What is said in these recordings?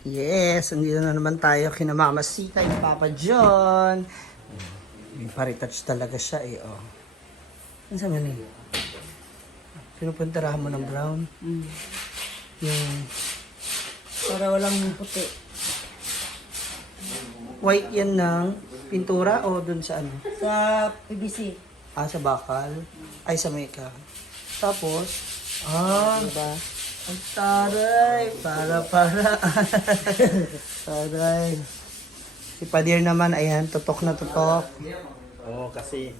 Yes, andito na naman tayo kina Mama Sita yung Papa John. May paritouch talaga siya eh, oh. Ano sa man eh? Pinupuntarahan mo ng brown? Yung Para walang puti. white yan ng pintura o dun sa ano? Sa PVC. Ah, sa bakal? Ay, sa meka. Tapos, Diba? ang taray, para. Taray. Si Padir naman, ayan, tutok na tutok. Oo, kasi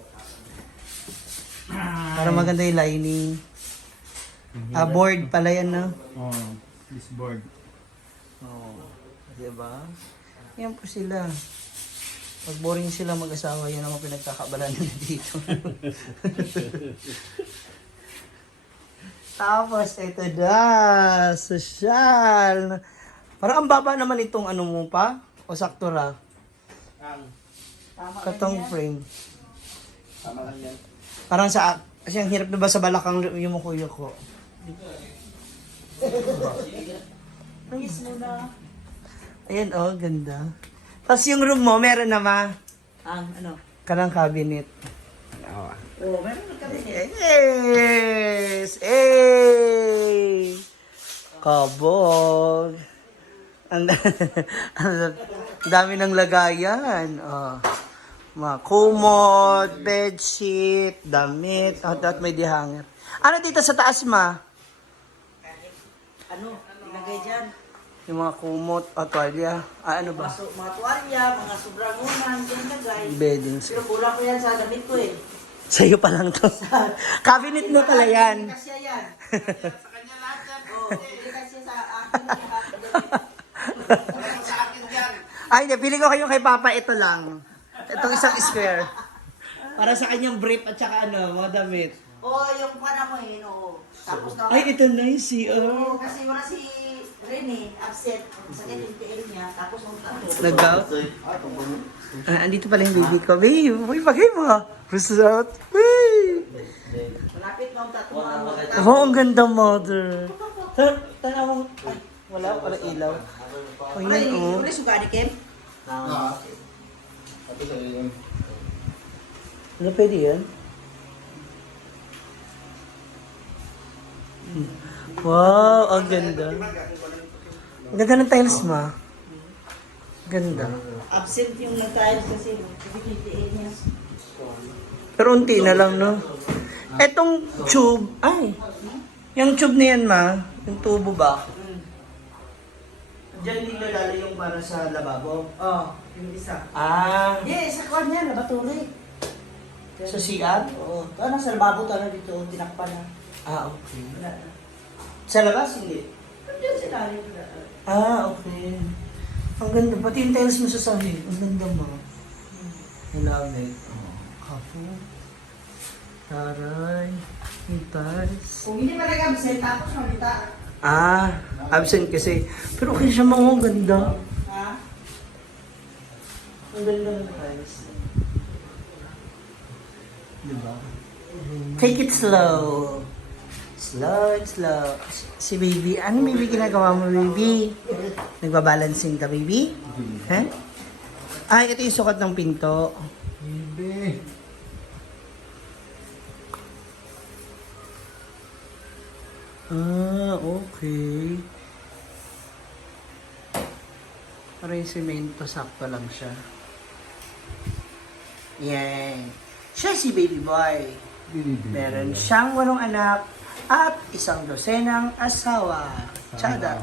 Para maganda yung lining. Ah, board pala yan, no? this board. Oo. Diba? Yan po sila. Pag boring sila mag-asawa, yan ang mga pinagkakabalan nila dito. Tapos, ito na, social. Parang ang baba naman itong ano mo pa, o sakto ra, Tama katong frame. Tama lang yan. Parang sa, kasi ang hirap na ba sa balakang yung kuya ko. Yes muna. Ayan, oh, ganda. Tapos yung room mo, meron na ma, Ang ano? kanang cabinet. Oh, meron na kami. Yes! Hey! Kabog! Ang ang dami ng lagayan. Oh. Mga kumot, bedsheet, damit, at may dihanger. Ano dito sa taas, ma? Ano? Ilagay dyan. Yung mga kumot, atwalya. Ah, ano ba? Mga tuwalya, mga sobranunan, dyan ilagay. Beddings. Pero kulang ko yan sa damit ko eh. Sa'yo pa lang to. Cabinet mo pala yan. Hindi kasi yan. Sa kanya lahat yan. Oh, hindi kasi sa akin lahat. Sa akin yan. Ay, hindi. Pili ko kayo kay Papa. Ito lang. Itong isang square. Para sa kanyang brief at saka ano, mga damit. Oh, yung panahon eh, no. Tapos na. Ay, ito na yung CR. Oo, kasi wala si Rene, absent. Sakit yung tiil niya. Tapos nung ano. Nag-out? Andito pala yung baby ko. Babe, uy, bagay mo. Who's out? Uy! Malapit na ang tatuan. Oh, ang ganda, mother. Tanaw mo. Ay, wala pala ilaw. Oh, Ay, yan, oh. ulit suga ni Kim? Ano pwede yan? Wow, ang ganda. Ang ganda ng tiles, ma. Ganda. Absent yung nag-tiles kasi. Kasi yung tiil niya. Pero unti na lang, no? Etong tube, ay, yung tube na yan, ma, yung tubo ba? Diyan nilalala yung para sa lababo. Oh, yung isa. Ah, Hindi, sa kwan niya, nabatuli. sa CR? Oo. Ano, sa lababo to, ano dito, tinakpan na. Ah, okay. Wala na. Sa labas, hindi? Nandiyan sila, yung Ah, okay. Ang ganda. Pati yung tiles mo sa sahig. Ang ganda mo. I love it. Oh, kapo. Taray. Yung tiles. Kung hindi pa nag-absent, tapos malita. Ah, absent kasi. Pero okay siya mga ang ganda. Ha? Ang ganda ng tiles. Diba? Take it slow. Slow, slow. Si baby, ano baby ginagawa mo, baby? Nagbabalancing ka, baby? Ha? Ay, ito yung sukat ng pinto. Hindi. Ah, okay. Para yung semento, sakto lang siya. Yan. Siya si baby boy. Meron siyang 8 anak at 1 dosenang asawa. Tsada.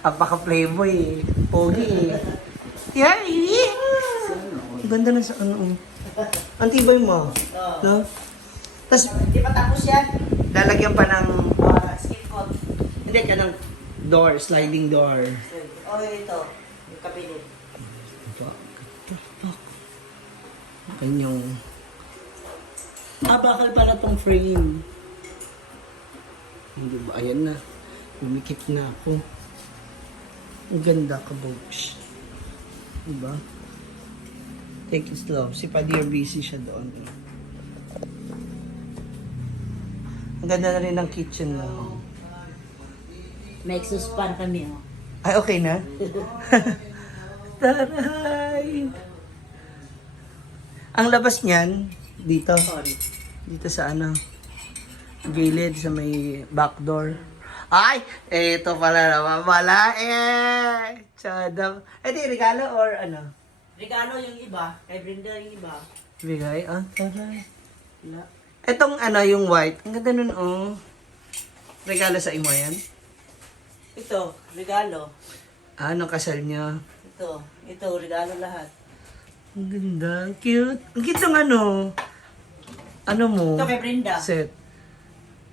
Apaka-playboy eh. Pogi eh. Yan, eh. Ang ganda na sa ano. Ang tibay mo. No? Tapos, Hindi pa tapos yan. lalagyan pa ng, Skip code. hindi ka ng door, sliding door. Oh, ito. Yung kabinet. Kanyang, bakal pala tong frame. Hindi ba? Ayan na. Lumikit na ako. Ang ganda ka, Bogs. Diba? Take it slow. Si Padir busy siya doon. Ang ganda na rin ng kitchen mo. May exhaust fan kami, oh. Ay, okay na? Taray! Ang labas niyan, dito. Dito sa ano, gilid, sa may back door. Ay! Eto pala naman pala eh! Tsada. Eh di, regalo or ano? Regalo yung iba, kay Brenda yung iba. Bigay? Ah, taray. Wala. Etong ano, yung white. Ang ganda nun, oh. Regalo sa imo yan? Ito, regalo. Ah, anong kasal niya? Ito, regalo lahat. Ang ganda. Ang cute. Ang cute ng ano. Ano mo? Ito kay Brenda. Set.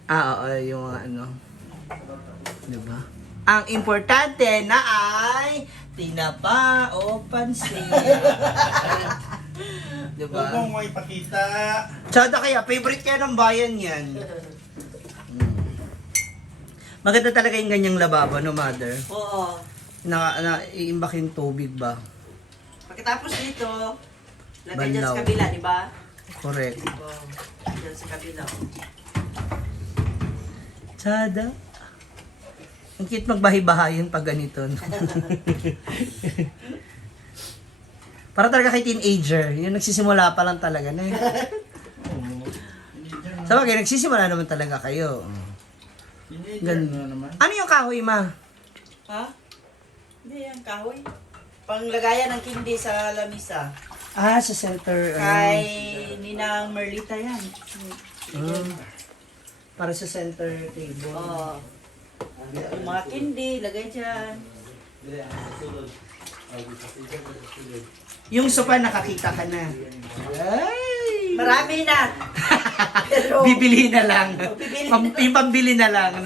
Ah, oo. Yung ano. Diba? Ang importante na ay tinapa o pansin. Diba? Huwag mong may ipakita. Tsada kaya, favorite kaya ng bayan yan. Maganda talaga yung ganyang lababo, no, mother? Oo. Iimbak yung tubig ba? Pagkatapos dito, lagay dyan Banlaw. sa kabila, di ba? Correct. Oo. Dyan sa kabila. Tsada. Ang cute magbahay-bahayan pag ganito. No? Para talaga kay teenager. Yung nagsisimula pa lang talaga na Sa bagay, nagsisimula naman talaga kayo. Ganda naman. Ano yung kahoy, ma? Ha? Hindi yan, kahoy. Panglagayan ng kindi sa lamisa. Ah, sa center. Kay Ninang Merlita yan. Para sa center table. Oo. Yung mga kindi, lagay dyan. Yung sopa, nakakita ka na. Ay! Marami na. Pero, Bibili na lang. Bibili Yung pambili na lang.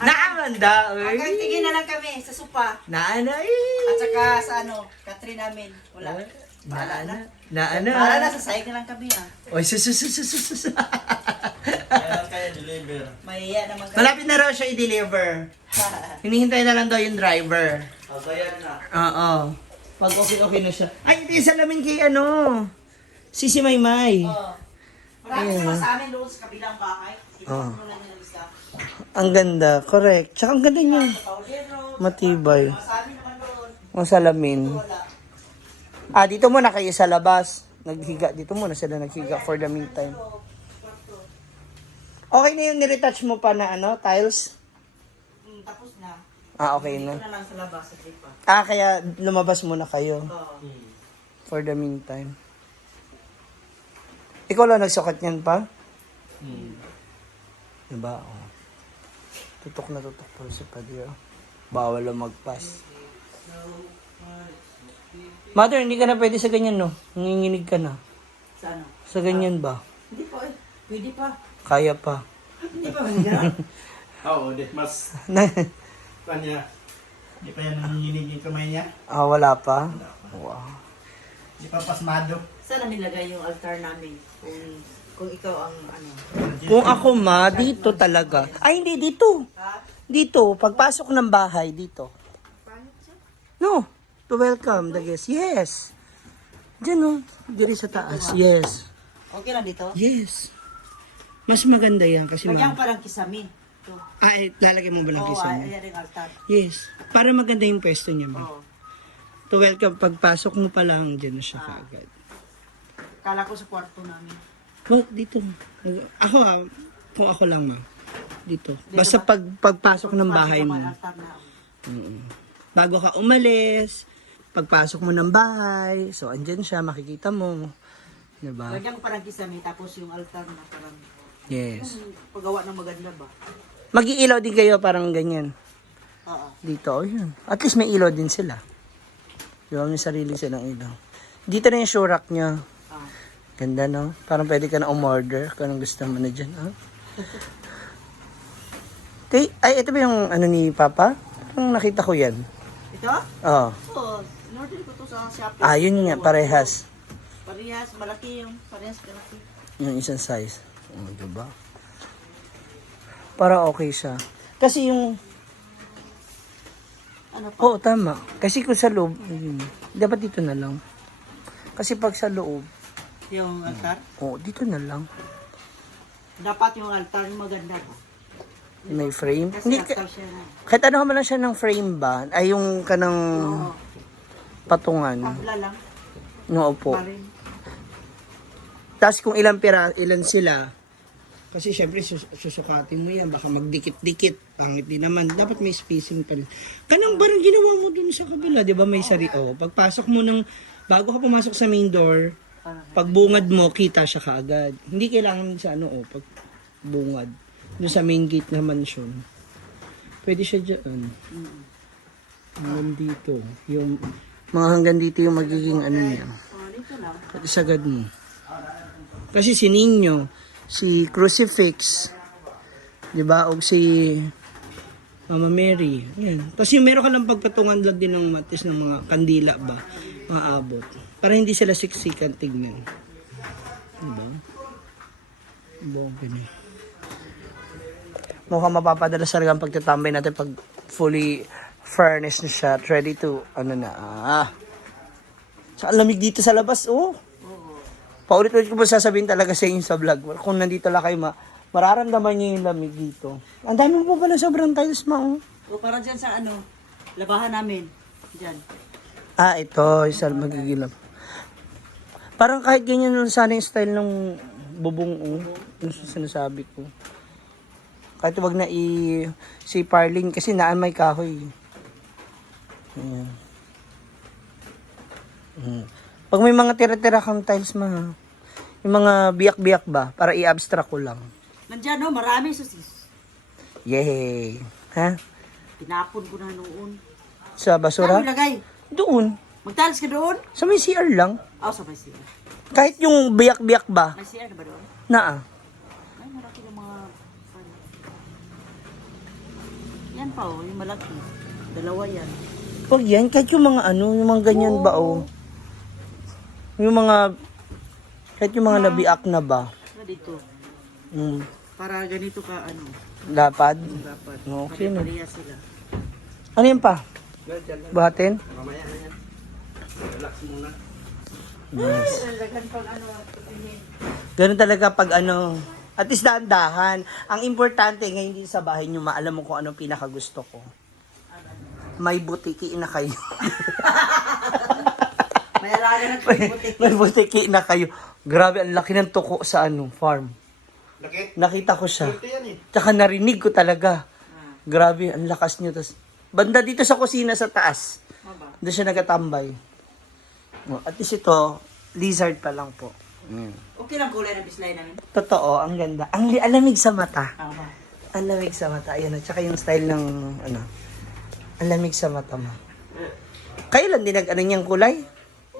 Naamanda, hanggang tingin na lang kami sa supa. Naana, At saka sa ano, Katrin namin. Wala. Bahala na. Naana. Bahala na, sasayag na lang kami ah. Oy, sus. Kaya kaya deliver. Mahiya naman kami. Malapit na raw siya i-deliver. Hinihintay na lang daw yung driver. Abayan na. Oo. Pag okay na siya. Ay, hindi salamin kay ano. Sisi Maymay. Oo. Marami naman sa amin doon sa kabilang bahay. Oo. Ito lang yung isa. Ang ganda, correct. Tsaka ang ganda niya. Paudero. Matibay. Sa amin naman doon. Ang salamin. Wala. Ah, dito muna kayo sa labas. Naghiga. Dito muna sila naghiga for the meantime. Okay na yung niretouch mo pa na ano, tiles? Tapos na. Ah, okay Dito na. na lang sa labas sa tripa. Ah, kaya lumabas muna kayo Oo. for the meantime. Ikaw lang nagsukat niyan pa? Diba? Oh. Tutok na tutok po si Padre. Oh. Bawal lang magpas. Mother, hindi ka na pwede sa ganyan, no? Nanginginig ka na. Sa ano? Sa ganyan ba? Hindi pa eh. Pwede pa. Kaya pa. Hindi pa mahirap. Oo, dit mas kanya. Di pa yan nanginginig yung kamay niya. Ah, wala pa? Wow. Di pa pasmado. Saan namin lagay yung altar namin? Kung ikaw ang ano. Kung ako ma, dito talaga. Ay, hindi, dito. Ha? Dito, pagpasok ng bahay, dito. No, to welcome the guests. Yes. Diyan, no. Diri sa taas. Yes. Okay lang dito? Yes. Mas maganda yan kasi Lagyan ma... parang kisame. Ito. Ay, lalagay mo ba lang Oo, kisa mo? ayan yung altar. Yes. Para maganda yung pwesto niya ba? Oo. To welcome, pagpasok mo pa lang, dyan na siya kaagad. Kala ko sa kwarto namin. Well, dito. Ako kung ako lang ma. Dito. Basta pagpasok ng bahay mo. Altar na. Bago ka umalis, pagpasok mo ng bahay, so andyan siya, makikita mo. Diba? Lagyan ko parang kisame, tapos yung altar na parang Yes. paggawa ng maganda ba? Mag-iilaw din kayo parang ganyan. Oo. Dito, oh yun. At least may ilaw din sila. Diba, may sarili silang ilaw. Dito na yung show rack niya. Ah. Ganda, no? Parang pwede ka na umorder kung anong gusto mo na dyan, ha? Okay. Ay, ito ba yung ano ni Papa? Parang nakita ko yan. Ito? Oo. Oo. In-order ko to sa Shopee. Ah, yun nga, parehas. Parehas, malaki yung parehas malaki. Yung isang size. Oh, diba? Para okay siya. Kasi yung... Ano pa? Oo, tama. Kasi kung sa loob, dapat dito na lang. Kasi pag sa loob, Yung altar? dito na lang. Dapat yung altar yung maganda ba? May frame. Kasi Hindi, after siya na. kahit ano ka man lang siya ng frame ba? Ay, yung kanang Oo. patungan. Tabla lang. No, po. Parin. Tapos kung ilan sila, kasi syempre susukatin mo yan, baka magdikit-dikit, pangit din naman, dapat may spacing pa rin. Kanang barang ginawa mo dun sa kabila, di ba may pagpasok mo bago ka pumasok sa main door, pagbungad mo, kita siya kaagad. Hindi kailangan sa pagbungad. Doon sa main gate na mansion. Pwede siya dyan. Hanggang dito. Hanggang dito yung magiging niya. Dito lang. Pati sagad mo. Kasi si Nino, si Crucifix, di ba? O si Mama Mary. Yan. Tapos yung meron ka lang pagpatungan lang din ng matis ng mga kandila ba? Maabot. Para hindi sila siksikan tignan. Diba? Ganyan. Mukhang mapapadalas talaga ang pagtatambay natin pag fully furnished na siya at ready to, Sa lamig dito sa labas, Paulit-ulit ko po sasabihin talaga sa inyo sa vlog. Kung nandito lang kayo, mararamdaman niyo yung lamig dito. Ang dami mo pala sobrang tiles, O para dyan sa labahan namin. Dyan. Ito, isa magigilap. Parang kahit ganyan lang sana yung style ng bubong, yung sinasabi ko. Kahit wag na si Parlin kasi naan may kahoy. Ayan. Pag may mga tira-tira kang tiles yung mga biyak-biyak ba, para i-abstract ko lang. Nandyan marami susis. Yay! Ha? Tinapon ko na noon. Sa basura? Saan ilagay? Doon. Magtalis ka doon? Sa may CR lang. Sa may CR. Kahit yung biyak-biyak ba? May CR na ba doon? Ay, malaki ng mga... Yan pa yung malaki. Dalawa yan. Pag yan, kahit yung mga yung mga ganyan ba Yung mga, kahit yung mga nabiak na ba? Dito. Mm. Para ganito ka Dapat? dapat. Okay na. Pare-pareha sila. Ano yan pa? Buhatin? Mamaya na yan. Relax muna. Yes. Lagyan pang Ganun talaga pag at least dahan-dahan. Ang importante ngayon din sa bahay nyo, maalam mo kung anong pinakagusto ko. May butiki na kayo. May alaga na putik. May butiki na kayo. Grabe, ang laki ng tuko sa farm. Laki? Nakita ko siya. Ito yan Tsaka narinig ko talaga. Grabe, ang lakas niyo. Tas, banda dito sa kusina sa taas. Doon siya nagatambay. At least ito, lizard pa lang po. Okay lang kulay ng bislay namin. Totoo, ang ganda. Ang lamig sa mata. Tama. Ang lamig sa mata. Ayan, at saka yung style ng, ang lamig sa mata mo. Kayo lang din niyang kulay?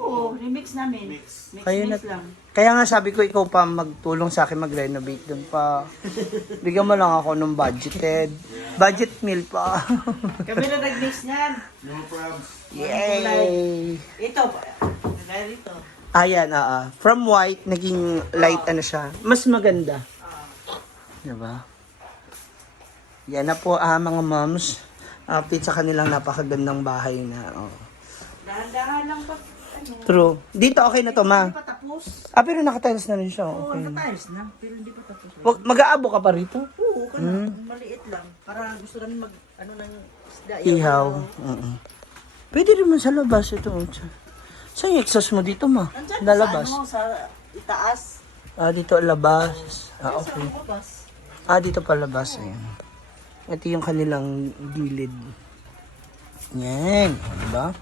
Oo, remix namin. Mix Kayo lang. Kaya nga sabi ko, ikaw pa magtulong sa akin mag-renovate dun pa. Bigyan mo lang ako ng budget meal pa. Kami na nag-mix niyan. No problem. Yay! Ito, ito. Ayan, from white, naging light siya. Mas maganda. Diba? Yan na po, mga moms. Update sa kanilang napakagandang bahay na. Dahan-dahan lang pa. True. Dito okay na to, ma. Hindi pa tapos. Pero nakatiles na rin siya. Oo, Okay. nakatiles na. Pero hindi pa tapos. Mag-aabo ka pa rito? Oo, maliit lang. Para gusto namin ng isda. Ihaw. Pwede rin man sa labas ito. Saan yung exhaust mo dito, ma? Nandyan Lalabas? sa itaas. Dito labas. Okay. Sa labas. Dito pa labas. Ayan. Ito yung kanilang gilid. Yan. Diba?